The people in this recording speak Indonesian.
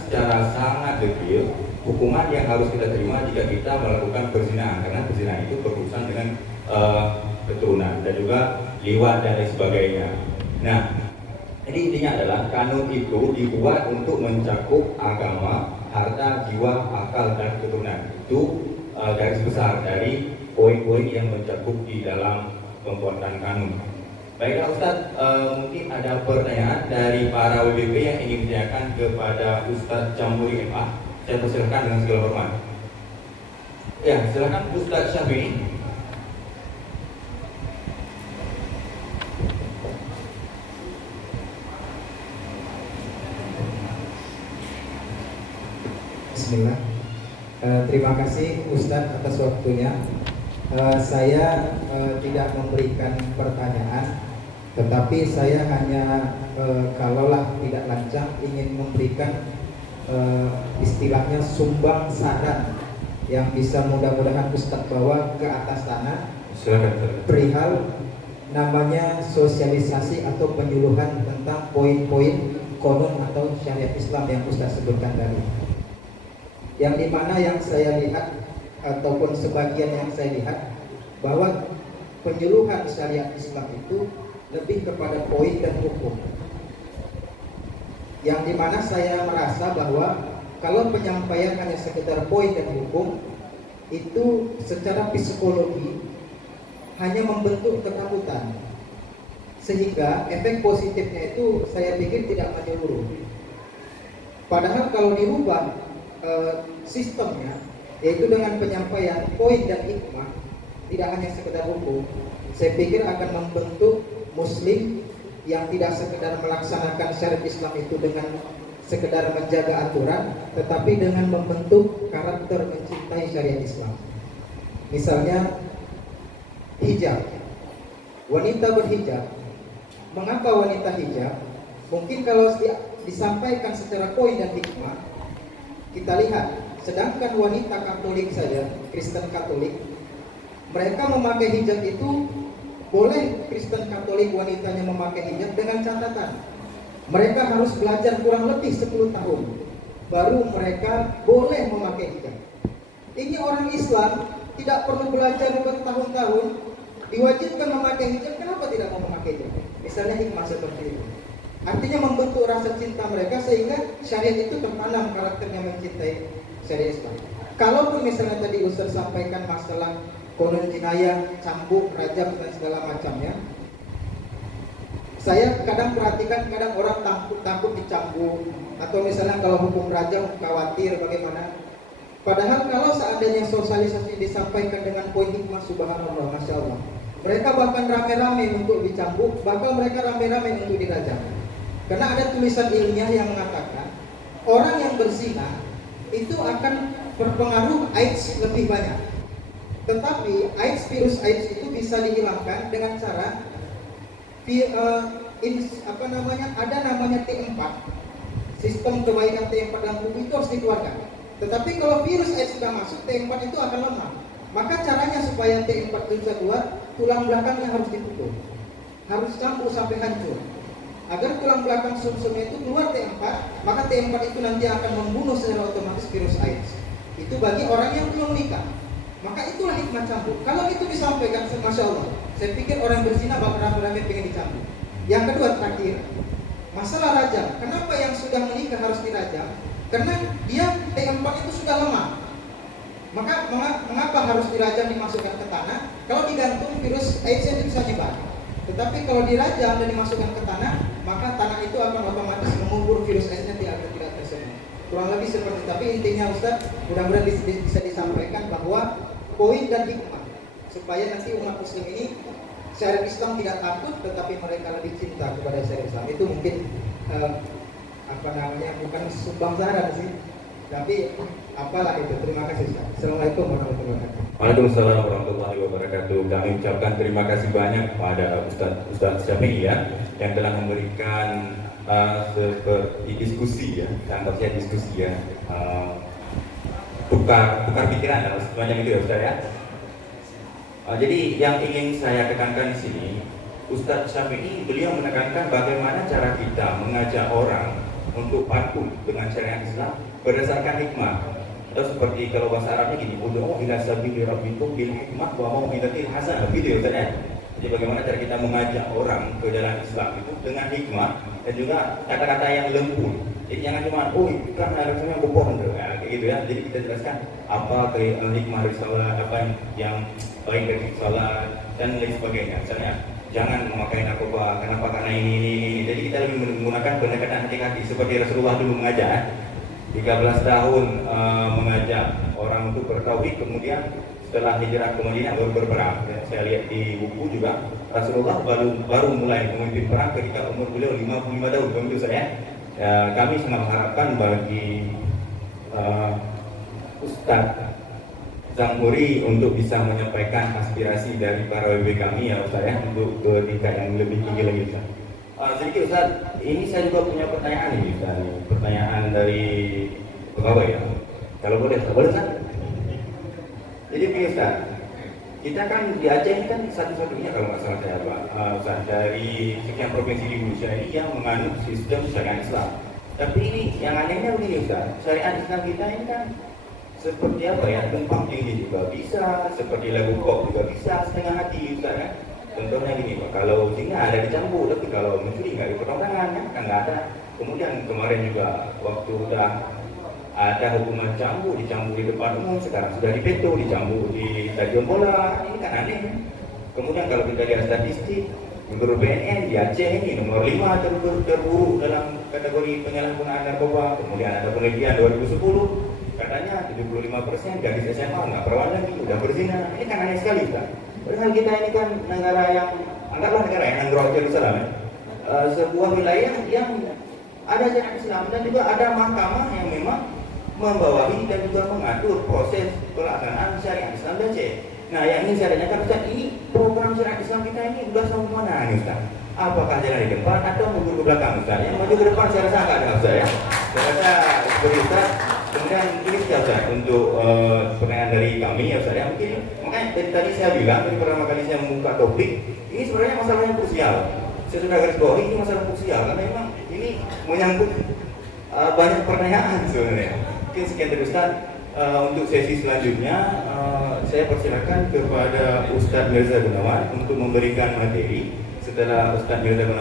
secara sangat detail hukuman yang harus kita terima jika kita melakukan perzinahan, karena perzinahan itu berurusan dengan keturunan dan juga liwat dan lain sebagainya. Nah, ini intinya adalah kanun itu dibuat untuk mencakup agama, harta, jiwa, akal, dan keturunan. Itu garis besar dari poin-poin yang mencakup di dalam pembuatan kanun. Baiklah Ustadz, mungkin ada pertanyaan dari para WBP yang ingin ditanyakan kepada Ustadz Jamhuri MA. Saya persilakan dengan segala hormat. Ya, silakan Ustadz Syafi'i. Bismillah. Terima kasih Ustadz atas waktunya. Saya tidak memberikan pertanyaan, tetapi saya hanya kalaulah tidak lancar ingin memberikan istilahnya sumbang saran yang bisa mudah-mudahan Ustadz bawa ke atas tanah. Silakan. Perihal namanya sosialisasi atau penyuluhan tentang poin-poin konon atau syariat Islam yang Ustadz sebutkan tadi. Yang dimana yang saya lihat ataupun sebagian yang saya lihat bahwa penyuluhan syariat Islam itu lebih kepada poin dan hukum. Yang dimana saya merasa bahwa kalau penyampaian hanya sekedar poin dan hukum itu secara psikologi hanya membentuk ketakutan, sehingga efek positifnya itu saya pikir tidak menyeluruh. Padahal kalau dirubah sistemnya, yaitu dengan penyampaian poin dan hikmah, tidak hanya sekedar hukum, saya pikir akan membentuk muslim yang tidak sekedar melaksanakan syariat Islam itu dengan sekedar menjaga aturan, tetapi dengan membentuk karakter mencintai syariat Islam. Misalnya hijab, wanita berhijab. Mengapa wanita hijab? Mungkin kalau disampaikan secara poin dan hikmah, kita lihat, sedangkan wanita Katolik saja, Kristen Katolik, mereka memakai hijab itu boleh. Kristen Katolik wanitanya memakai hijab dengan catatan mereka harus belajar kurang lebih 10 tahun baru mereka boleh memakai hijab. Ini orang Islam tidak perlu belajar bertahun-tahun, diwajibkan memakai hijab, kenapa tidak mau memakai hijab? Misalnya hikmah seperti itu. Artinya membentuk rasa cinta mereka sehingga syariat itu tertanam karakternya mencintai syariat Islam. Kalaupun misalnya tadi Ustaz sampaikan masalah konon jinayah, cambuk, rajam dan segala macamnya, saya kadang perhatikan kadang orang takut dicambuk, atau misalnya kalau hukum rajam khawatir bagaimana. Padahal kalau seandainya sosialisasi disampaikan dengan poin hikmah, subhanallah, masya Allah, mereka bahkan rame-rame untuk dicambuk, bahkan mereka rame-rame untuk dirajam. Karena ada tulisan ilmiah yang mengatakan orang yang berzina itu akan berpengaruh AIDS lebih banyak. Tetapi AIDS, virus AIDS itu bisa dihilangkan dengan cara ada namanya T4. Sistem kebaikan T4 dalam tubuh itu harus dikeluarkan. Tetapi kalau virus AIDS sudah masuk, T4 itu akan lemah. Maka caranya supaya T4 itu bisa keluar, tulang belakangnya harus dipukul, harus campur sampai hancur. Agar tulang belakang sumsumnya itu keluar T4, maka T4 itu nanti akan membunuh secara otomatis virus AIDS. Itu bagi orang yang belum nikah. Maka itulah hikmah cambuk. Kalau itu disampaikan, masya Allah, saya pikir orang berzina bakal rame-rame pengen dicambuk. Yang kedua, terakhir, masalah rajam. Kenapa yang sudah menikah harus dirajam? Karena dia T4 itu sudah lemah. Maka mengapa harus dirajam, dimasukkan ke tanah? Kalau digantung virus AIDS itu bisa nyebar. Tetapi kalau dirajam dan dimasukkan ke tanah, maka tanah itu akan otomatis mengubur virus AIDS-nya tidak tersebar. Kurang lebih seperti itu. Tapi intinya Ustaz, mudah-mudahan bisa disampaikan bahwa poin dan hikmah supaya nanti umat muslim ini syariat Islam tidak takut, tetapi mereka lebih cinta kepada syariat Islam. Itu mungkin bukan sumbang saran sih, tapi apalah itu. Terima kasih Ustaz. Assalamualaikum warahmatullahi wabarakatuh. Waalaikumsalam warahmatullahi wabarakatuh. Kami ucapkan terima kasih banyak kepada Ustadz Syafi'i ya, yang telah memberikan seperti diskusi ya, anggap saya diskusi ya, tukar pikiran dalam semuanya itu ya Ustaz ya. Jadi yang ingin saya tekankan di sini, Ustadz Syafi'i beliau menekankan bagaimana cara kita mengajak orang untuk patuh dengan syariat Islam berdasarkan hikmah. Atau seperti kalau bahasa Arabnya gini, ud'u ila sabili rabbikum bil hikmah wa mau'izatil hasanah, begitu ya Ustaz ya. Jadi bagaimana cara kita mengajak orang ke jalan Islam itu dengan hikmah dan juga kata-kata yang lembut. Jadi jangan cuma, oh itu kan harusnya bohong ya, kayak gitu ya. Jadi kita jelaskan apa hikmah dari salat, apa yang baik dari salat dan lain sebagainya. Misalnya jangan memakai narkoba, kenapa? Karena ini. Jadi kita lebih menggunakan pendekatan hati-hati seperti Rasulullah dulu mengajak. 13 tahun mengajak orang untuk bertauhid, kemudian setelah hijrah ke Madinah baru berperang. Saya lihat di buku juga Rasulullah baru mulai memimpin perang ketika umur beliau 55 tahun. Begitu saya. Kami sangat mengharapkan bagi Ustadz Zamhuri untuk bisa menyampaikan aspirasi dari para WB kami ya Ustadz ya, untuk ke tingkat yang lebih tinggi lagi Ustadz. Sedikit Ustadz, ini saya juga punya pertanyaan ini Ustadz, pertanyaan dari pegawai ya. Kalau boleh Ustadz. Jadi begini Ustadz, kita kan di Aceh ini kan satu-satunya kalau nggak salah saya Pak, Ustadz, dari sekian provinsi di Indonesia ini yang menganut sistem syariat Islam. Tapi ini yang anehnya begini Ustadz, syariat Islam kita ini kan seperti apa ya, tumpang tinggi juga bisa, seperti lagu kok juga bisa, setengah hati Ustadz ya. Contohnya gini Pak, kalau zina ada dicambuk, tapi kalau mencuri nggak dipotong tangan kan nggak ada. Kemudian kemarin juga waktu udah ada hukuman cambuk, dicambuk di depan umum, sekarang sudah dipeto, dicambuk di stadion bola, ini kan aneh. Kemudian kalau kita lihat statistik, menurut BNN di Aceh ini nomor 5 terburuk dalam kategori penyalahgunaan narkoba. Kemudian ada penelitian 2010, katanya 75% gadis SMA nggak perawan lagi, udah berzina. Ini kan aneh sekali Ustaz. Padahal kita ini kan negara yang, anggaplah negara yang Anggrok Yerusalem ya. Sebuah wilayah yang ada syariat Islam dan juga ada mahkamah yang memang membawahi dan juga mengatur proses pelaksanaan syariat Islam dan Aceh. Nah, yang ingin saya tanyakan Ustaz, ini program syariat Islam kita ini udah sampai mana nih Ustaz? Apakah jalan di depan atau mundur ke belakang Ustaz? Yang maju ke depan saya rasa nggak ada Ustaz ya. Saya rasa seperti Ustaz. Kemudian ini saja Ustaz untuk pertanyaan dari kami ya Ustaz ya. Mungkin makanya dari tadi saya bilang, dari pertama kali saya membuka topik, ini sebenarnya masalah yang krusial. Saya sudah garis bawahi ini masalah krusial karena memang ini menyangkut banyak pertanyaan sebenarnya. Mungkin sekian dari Ustaz. Untuk sesi selanjutnya saya persilakan kepada Ustadz Mirza Gunawan untuk memberikan materi. Setelah Ustadz Mirza Gunawan